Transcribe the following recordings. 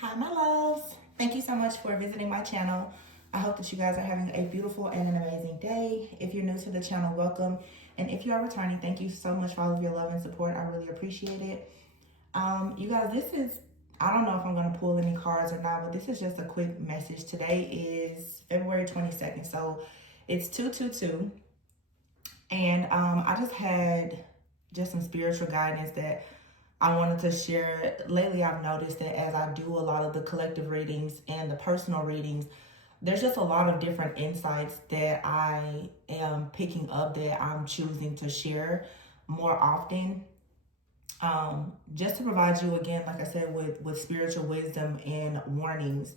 Hi, my loves. Thank you so much for visiting my channel. I hope that you guys are having a beautiful and an amazing day. If you're new to the channel, welcome. And if you are returning, thank you so much for all of your love and support. I really appreciate it. You guys, I don't know if I'm going to pull any cards or not, but this is just a quick message. Today is February 22nd, so it's 222. And I just had some spiritual guidance that I wanted to share. Lately, I've noticed that as I do a lot of the collective readings and the personal readings, there's just a lot of different insights that I am picking up that I'm choosing to share more often. Just to provide you again, like I said, with spiritual wisdom and warnings.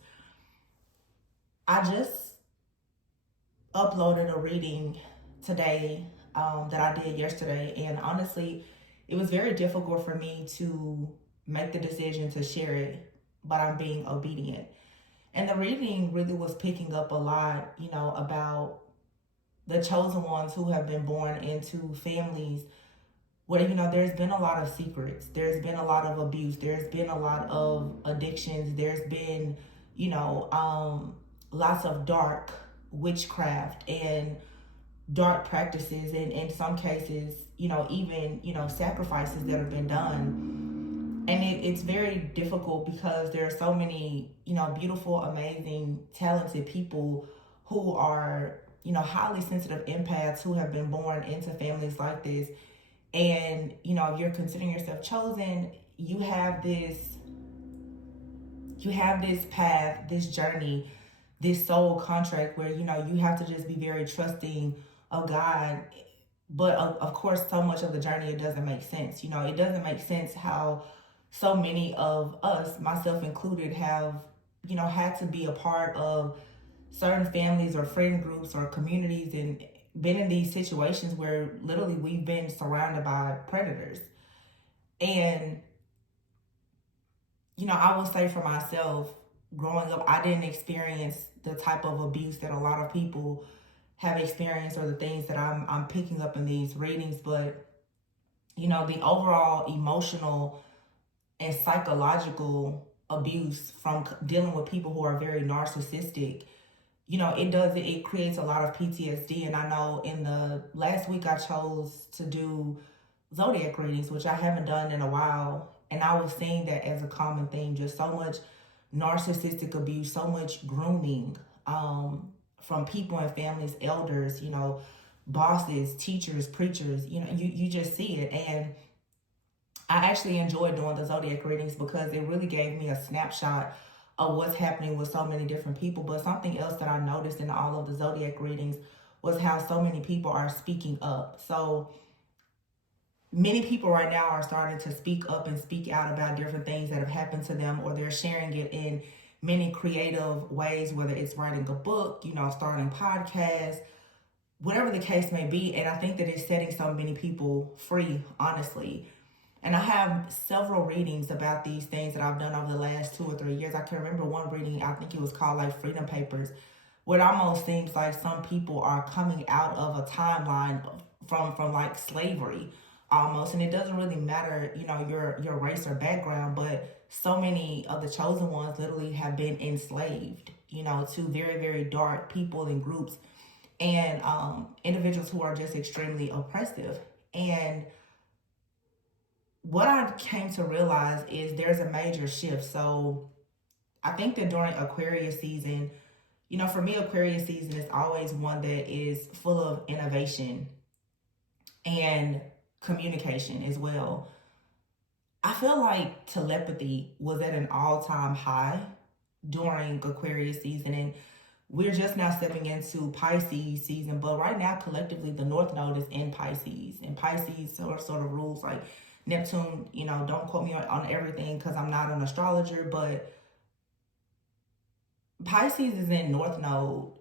I just uploaded a reading today that I did yesterday, and honestly, it was very difficult for me to make the decision to share it, but I'm being obedient. And the reading really was picking up a lot, about the chosen ones who have been born into families where, there's been a lot of secrets, there's been a lot of abuse, there's been a lot of addictions, there's been, lots of dark witchcraft and dark practices, and in some cases, even, sacrifices that have been done. And it's very difficult because there are so many, beautiful, amazing, talented people who are, highly sensitive empaths who have been born into families like this. And, if you're considering yourself chosen, you have this path, this journey, this soul contract where, you have to just be very trusting of God. But of course, so much of the journey, it doesn't make sense. It doesn't make sense how so many of us, myself included, have, had to be a part of certain families or friend groups or communities and been in these situations where literally we've been surrounded by predators. And, I will say for myself, growing up, I didn't experience the type of abuse that a lot of people have experienced or the things that I'm picking up in these readings. But, the overall emotional and psychological abuse from dealing with people who are very narcissistic, it creates a lot of PTSD. And I know in the last week I chose to do zodiac readings, which I haven't done in a while. And I was seeing that as a common theme, just so much narcissistic abuse, so much grooming from people and families, elders, bosses, teachers, preachers, you just see it. And I actually enjoyed doing the zodiac readings because it really gave me a snapshot of what's happening with so many different people. But something else that I noticed in all of the zodiac readings was how so many people are speaking up. So many people right now are starting to speak up and speak out about different things that have happened to them, or they're sharing it in many creative ways, whether it's writing a book, starting podcasts, whatever the case may be. And I think that it's setting so many people free, honestly. And I have several readings about these things that I've done over the last 2 or 3 years. I can remember one reading, I think it was called like Freedom Papers, where it almost seems like some people are coming out of a timeline from like slavery almost. And it doesn't really matter, your race or background, but so many of the chosen ones literally have been enslaved, to very, very dark people and groups and individuals who are just extremely oppressive. And what I came to realize is there's a major shift. So I think that during Aquarius season, for me, Aquarius season is always one that is full of innovation and communication as well. I feel like telepathy was at an all-time high during Aquarius season, and we're just now stepping into Pisces season. But right now, collectively, the North Node is in Pisces, and Pisces sort of rules like Neptune. Don't quote me on everything because I'm not an astrologer, but Pisces is in North Node.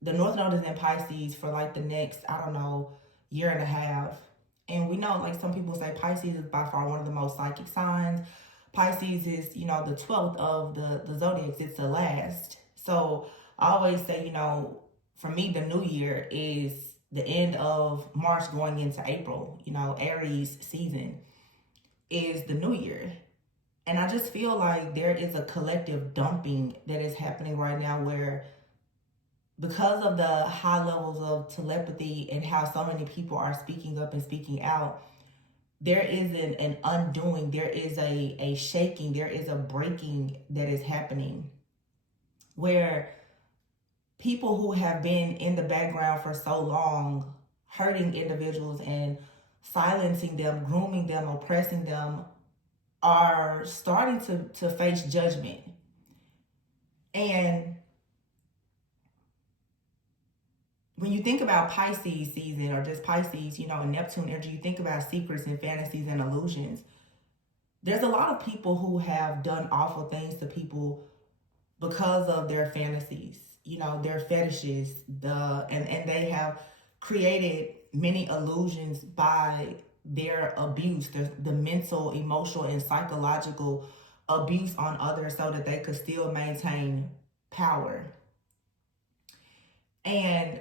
The North Node is in Pisces for like the next, I don't know, year and a half. And we know, like some people say, Pisces is by far one of the most psychic signs. Pisces is, the 12th of the zodiacs. It's the last. So I always say, for me, the new year is the end of March going into April. Aries season is the new year. And I just feel like there is a collective dumping that is happening right now where, because of the high levels of telepathy and how so many people are speaking up and speaking out, there is an undoing, there is a shaking, there is a breaking that is happening where people who have been in the background for so long, hurting individuals and silencing them, grooming them, oppressing them, are starting to face judgment. And when you think about Pisces season, or just Pisces, and Neptune energy, you think about secrets and fantasies and illusions. There's a lot of people who have done awful things to people because of their fantasies, their fetishes, and they have created many illusions by their abuse, the mental, emotional, and psychological abuse on others so that they could still maintain power. And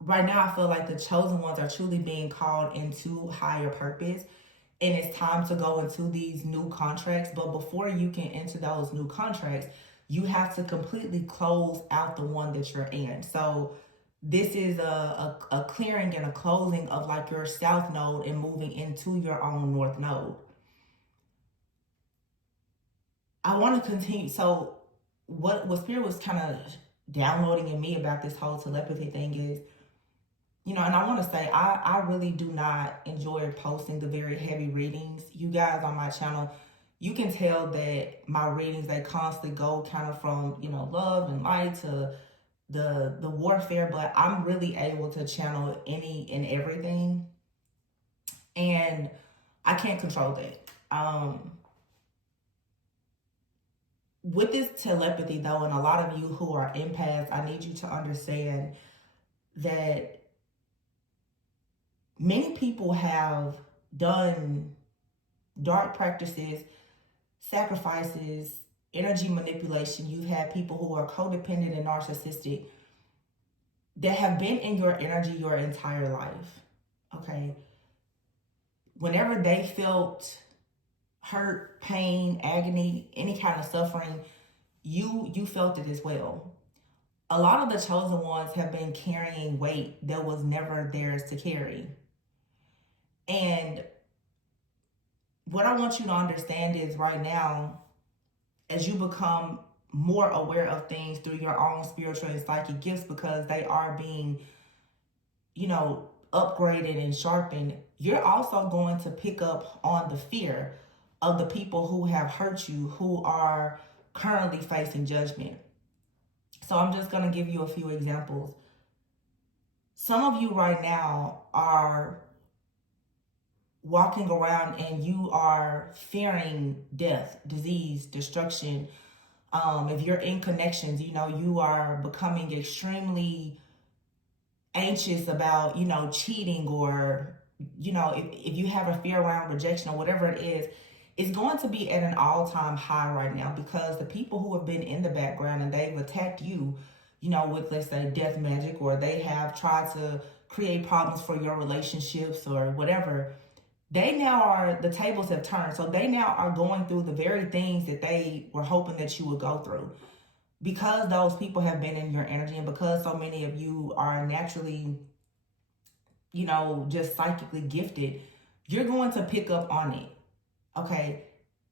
right now, I feel like the chosen ones are truly being called into higher purpose. And it's time to go into these new contracts. But before you can enter those new contracts, you have to completely close out the one that you're in. So this is a clearing and a closing of like your south node and moving into your own north node. I want to continue. So what Spirit was kind of downloading in me about this whole telepathy thing is, and I want to say, I really do not enjoy posting the very heavy readings. You guys on my channel, you can tell that my readings, they constantly go kind of from, love and light to the warfare, but I'm really able to channel any and everything. And I can't control that. With this telepathy though, and a lot of you who are empaths, I need you to understand that many people have done dark practices, sacrifices, energy manipulation. You've had people who are codependent and narcissistic that have been in your energy your entire life. Okay. Whenever they felt hurt, pain, agony, any kind of suffering, you felt it as well. A lot of the chosen ones have been carrying weight that was never theirs to carry. And what I want you to understand is right now, as you become more aware of things through your own spiritual and psychic gifts, because they are being, upgraded and sharpened, you're also going to pick up on the fear of the people who have hurt you, who are currently facing judgment. So I'm just going to give you a few examples. Some of you right now are walking around and you are fearing death, disease, destruction. If you're in connections, you are becoming extremely anxious about, cheating, or, if you have a fear around rejection or whatever it is, it's going to be at an all-time high right now, because the people who have been in the background and they've attacked you, with, let's say, death magic, or they have tried to create problems for your relationships or whatever, the tables have turned. So they now are going through the very things that they were hoping that you would go through. Because those people have been in your energy, and because so many of you are naturally, just psychically gifted, you're going to pick up on it. Okay.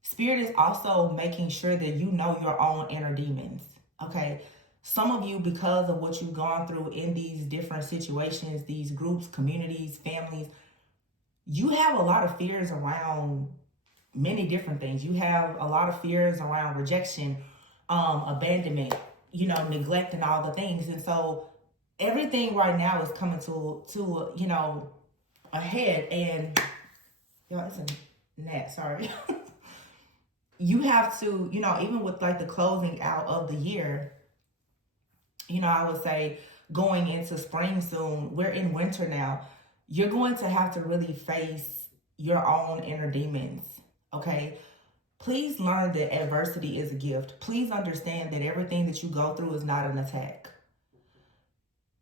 Spirit is also making sure that you know your own inner demons. Okay. Some of you, because of what you've gone through in these different situations, these groups, communities, families, you have a lot of fears around many different things. You have a lot of fears around rejection, abandonment, neglect, and all the things. And so everything right now is coming to a head. And it's a gnat, sorry. You have to, even with like the closing out of the year, I would say going into spring soon, we're in winter now. You're going to have to really face your own inner demons. Okay. Please learn that adversity is a gift. Please understand that everything that you go through is not an attack.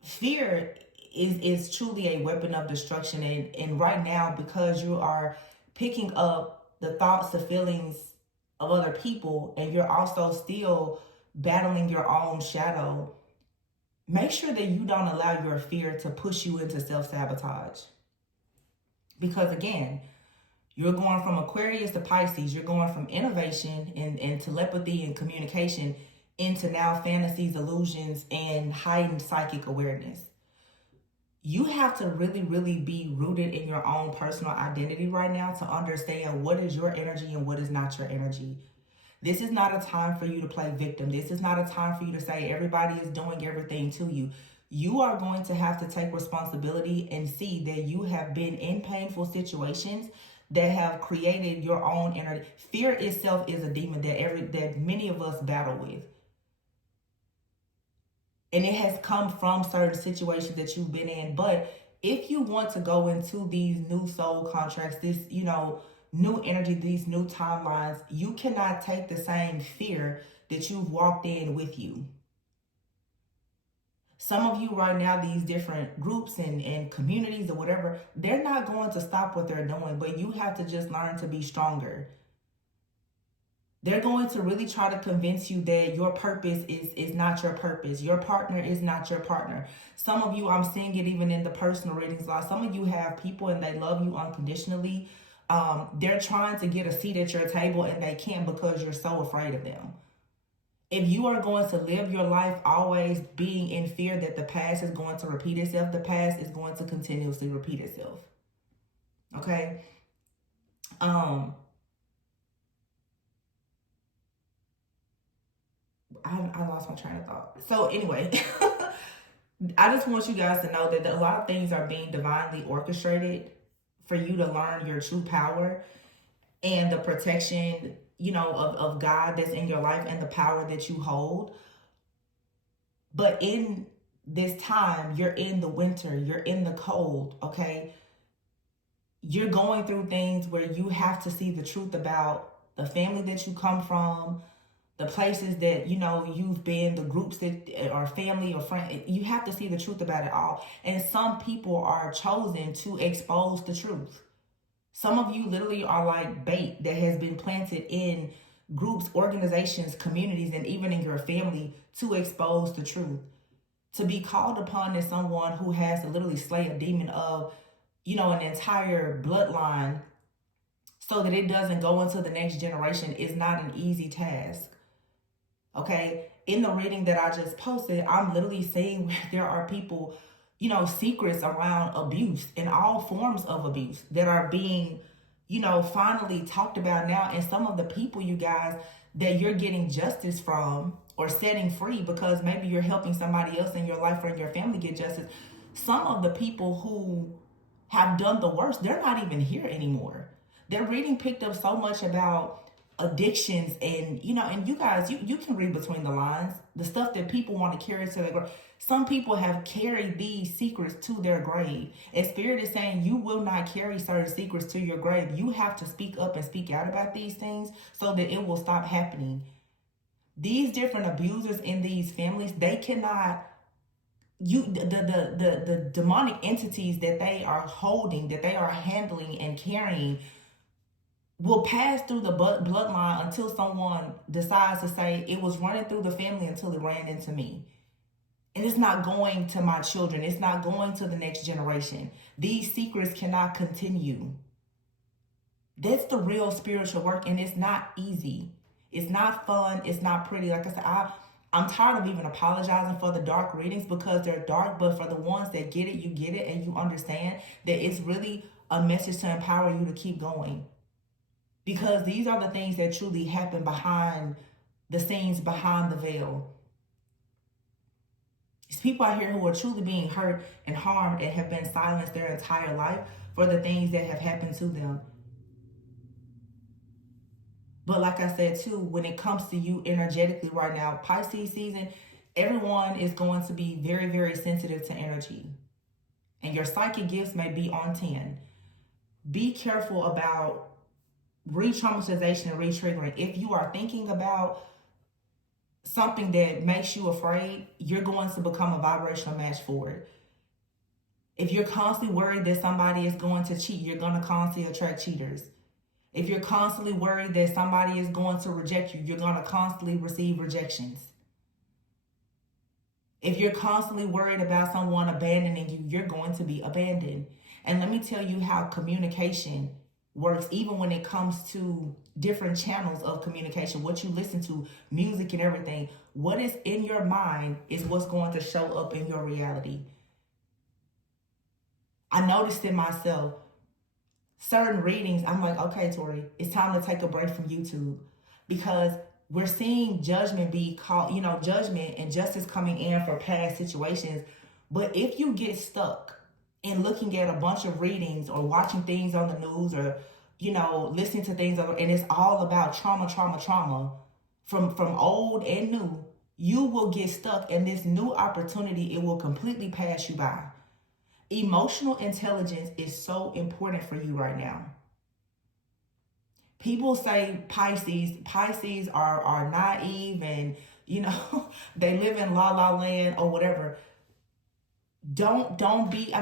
Fear is truly a weapon of destruction. And right now, because you are picking up the thoughts, the feelings, of other people, and you're also still battling your own shadow, make sure that you don't allow your fear to push you into self-sabotage. Because again, you're going from Aquarius to Pisces. You're going from innovation and telepathy and communication into now fantasies, illusions, and heightened psychic awareness. You have to really, really be rooted in your own personal identity right now to understand what is your energy and what is not your energy. This is not a time for you to play victim. This is not a time for you to say everybody is doing everything to you. You are going to have to take responsibility and see that you have been in painful situations that have created your own energy. Fear itself is a demon that many of us battle with. And it has come from certain situations that you've been in. But if you want to go into these new soul contracts, this, new energy, these new timelines, you cannot take the same fear that you've walked in with you. Some of you right now, these different groups and communities or whatever, they're not going to stop what they're doing, but you have to just learn to be stronger. They're going to really try to convince you that your purpose is not your purpose. Your partner is not your partner. Some of you, I'm seeing it even in the personal readings. Some of you have people and they love you unconditionally. They're trying to get a seat at your table and they can't because you're so afraid of them. If you are going to live your life always being in fear that the past is going to repeat itself, the past is going to continuously repeat itself. Okay? I lost my train of thought. So anyway, I just want you guys to know that a lot of things are being divinely orchestrated for you to learn your true power and the protection, of God that's in your life and the power that you hold. But in this time, you're in the winter, you're in the cold, okay? You're going through things where you have to see the truth about the family that you come from, the places that, you've been, the groups that are family or friend. You have to see the truth about it all. And some people are chosen to expose the truth. Some of you literally are like bait that has been planted in groups, organizations, communities, and even in your family to expose the truth. To be called upon as someone who has to literally slay a demon of, an entire bloodline so that it doesn't go into the next generation is not an easy task. Okay? In the reading that I just posted, I'm literally seeing where there are people, secrets around abuse and all forms of abuse that are being, finally talked about now. And some of the people, you guys, that you're getting justice from or setting free because maybe you're helping somebody else in your life or in your family get justice. Some of the people who have done the worst, they're not even here anymore. Their reading picked up so much about addictions and and you guys, you can read between the lines, the stuff that people want to carry to their grave. Some people have carried these secrets to their grave, and Spirit is saying you will not carry certain secrets to your grave. You have to speak up and speak out about these things so that it will stop happening. These different abusers in these families, they cannot, the demonic entities that they are holding, that they are handling and carrying, will pass through the bloodline until someone decides to say it was running through the family until it ran into me. And it's not going to my children. It's not going to the next generation. These secrets cannot continue. That's the real spiritual work, and it's not easy. It's not fun. It's not pretty. Like I said, I'm tired of even apologizing for the dark readings because they're dark, but for the ones that get it, you get it, and you understand that it's really a message to empower you to keep going. Because these are the things that truly happen behind the scenes, behind the veil. It's people out here who are truly being hurt and harmed and have been silenced their entire life for the things that have happened to them. But like I said too, when it comes to you energetically right now, Pisces season, everyone is going to be very, very sensitive to energy. And your psychic gifts may be on 10. Be careful about re-traumatization and re-triggering. If you are thinking about something that makes you afraid, you're going to become a vibrational match for it. If you're constantly worried that somebody is going to cheat, you're going to constantly attract cheaters. If you're constantly worried that somebody is going to reject you, you're going to constantly receive rejections. If you're constantly worried about someone abandoning you, you're going to be abandoned. And let me tell you how communication works, even when it comes to different channels of communication, what you listen to, music and everything. What is in your mind is what's going to show up in your reality. I noticed it myself. Certain readings, I'm like, okay, Tori, it's time to take a break from YouTube, because we're seeing judgment be called, judgment and justice coming in for past situations. But if you get stuck in looking at a bunch of readings or watching things on the news or, listening to things, and it's all about trauma, from old and new, you will get stuck, and this new opportunity, it will completely pass you by. Emotional intelligence is so important for you right now. People say Pisces are naive and, they live in la la land or whatever. Don't be,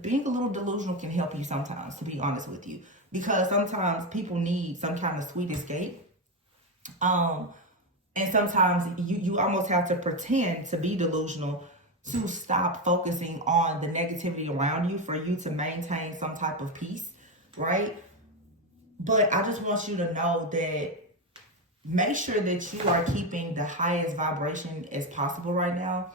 being a little delusional can help you sometimes, to be honest with you, because sometimes people need some kind of sweet escape. And sometimes you almost have to pretend to be delusional to stop focusing on the negativity around you for you to maintain some type of peace, right? But I just want you to know that make sure that you are keeping the highest vibration as possible right now,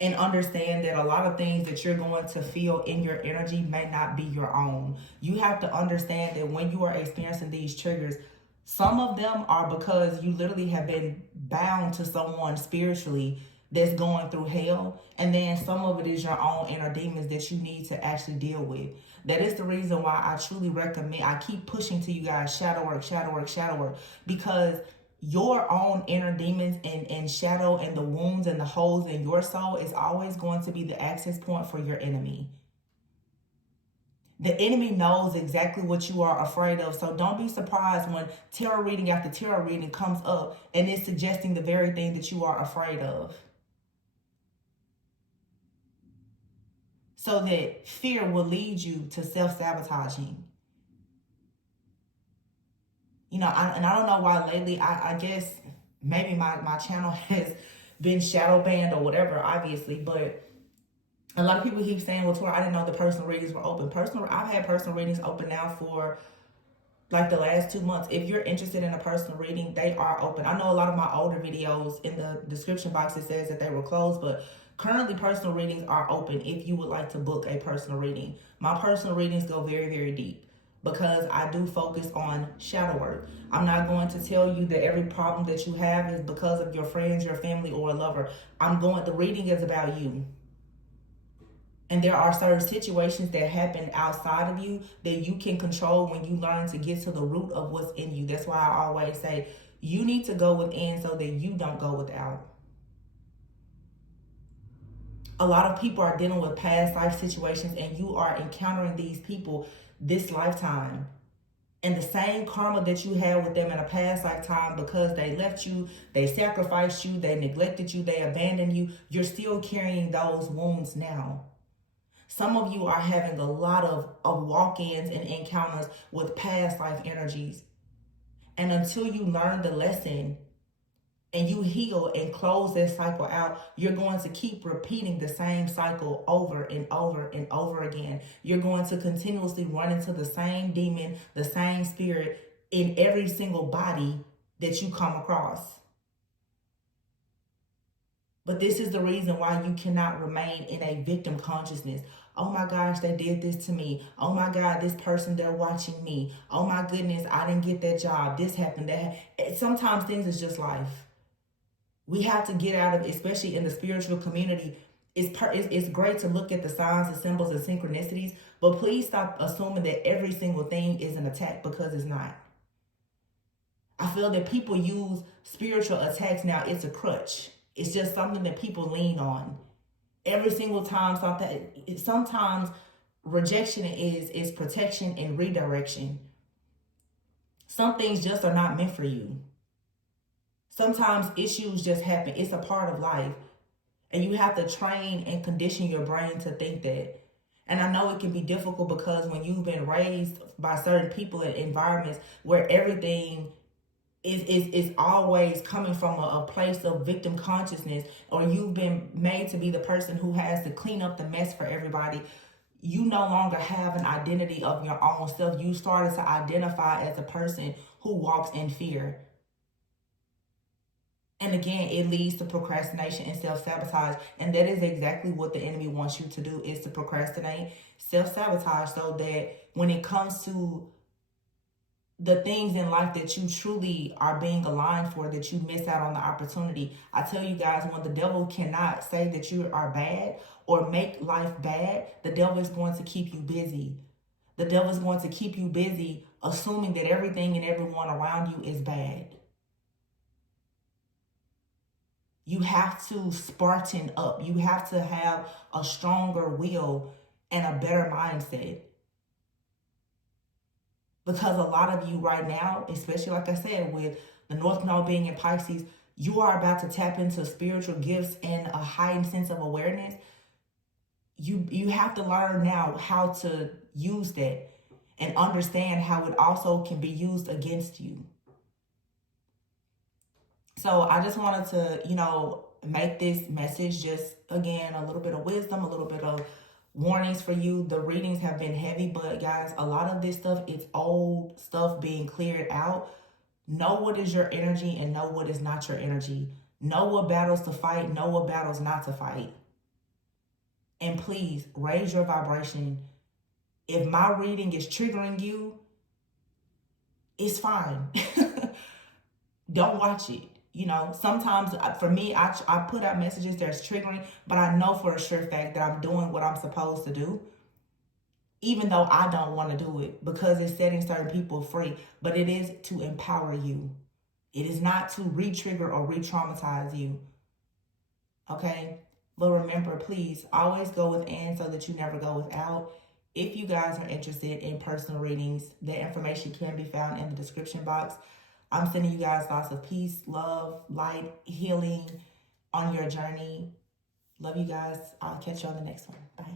and understand that a lot of things that you're going to feel in your energy may not be your own. You have to understand that when you are experiencing these triggers, some of them are because you literally have been bound to someone spiritually that's going through hell, and then some of it is your own inner demons that you need to actually deal with. That is the reason why I truly recommend, I keep pushing to you guys, shadow work, because your own inner demons and shadow and the wounds and the holes in your soul is always going to be the access point for your enemy. The enemy knows exactly what you are afraid of, so don't be surprised when tarot reading after tarot reading comes up and it's suggesting the very thing that you are afraid of. So that fear will lead you to self-sabotaging. And I don't know why lately, I guess maybe my channel has been shadow banned or whatever, obviously, but a lot of people keep saying, well, Tori, I didn't know the personal readings were open. I've had personal readings open now for like the last 2 months. If you're interested in a personal reading, they are open. I know a lot of my older videos, in the description box, it says that they were closed, but currently personal readings are open if you would like to book a personal reading. My personal readings go very, very deep because I do focus on shadow work. I'm not going to tell you that every problem that you have is because of your friends, your family, or a lover. The reading is about you. And there are certain situations that happen outside of you that you can control when you learn to get to the root of what's in you. That's why I always say you need to go within so that you don't go without. A lot of people are dealing with past life situations, and you are encountering these people this lifetime. And the same karma that you had with them in a past lifetime, because they left you, they sacrificed you, they neglected you, they abandoned you, you're still carrying those wounds now. Some of you are having a lot of walk-ins and encounters with past life energies. And until you learn the lesson and you heal and close that cycle out, you're going to keep repeating the same cycle over and over and over again. You're going to continuously run into the same demon, the same spirit in every single body that you come across. But this is the reason why you cannot remain in a victim consciousness. Oh my gosh, they did this to me. Oh my God, this person, they're watching me. Oh my goodness, I didn't get that job. This happened, that. Sometimes things is just life. We have to get out of, especially in the spiritual community. It's great to look at the signs and symbols and synchronicities, but please stop assuming that every single thing is an attack, because it's not. I feel that people use spiritual attacks now. It's a crutch. It's just something that people lean on. Every single time sometimes rejection is protection and redirection. Some things just are not meant for you. Sometimes issues just happen. It's a part of life. And you have to train and condition your brain to think that. And I know it can be difficult because when you've been raised by certain people in environments where everything is always coming from a place of victim consciousness, or you've been made to be the person who has to clean up the mess for everybody, you no longer have an identity of your own self. You started to identify as a person who walks in fear. And again, it leads to procrastination and self-sabotage. And that is exactly what the enemy wants you to do, is to procrastinate, self-sabotage, so that when it comes to the things in life that you truly are being aligned for, that you miss out on the opportunity. I tell you guys, when the devil cannot say that you are bad or make life bad, the devil is going to keep you busy. The devil is going to keep you busy assuming that everything and everyone around you is bad. You have to spartan up. You have to have a stronger will and a better mindset. Because a lot of you right now, especially like I said, with the North Node being in Pisces, you are about to tap into spiritual gifts and a heightened sense of awareness. You have to learn now how to use that and understand how it also can be used against you. So I just wanted to, make this message just, again, a little bit of wisdom, a little bit of warnings for you. The readings have been heavy, but guys, a lot of this stuff, it's old stuff being cleared out. Know what is your energy and know what is not your energy. Know what battles to fight, know what battles not to fight. And please raise your vibration. If my reading is triggering you, it's fine. Don't watch it. Sometimes for me, I put out messages that's triggering, but I know for a sure fact that I'm doing what I'm supposed to do, even though I don't want to do it, because it's setting certain people free. But it is to empower you. It is not to re-trigger or re-traumatize you. Okay? But remember, please always go within so that you never go without. If you guys are interested in personal readings, the information can be found in the description box. I'm sending you guys lots of peace, love, light, healing on your journey. Love you guys. I'll catch you on the next one. Bye.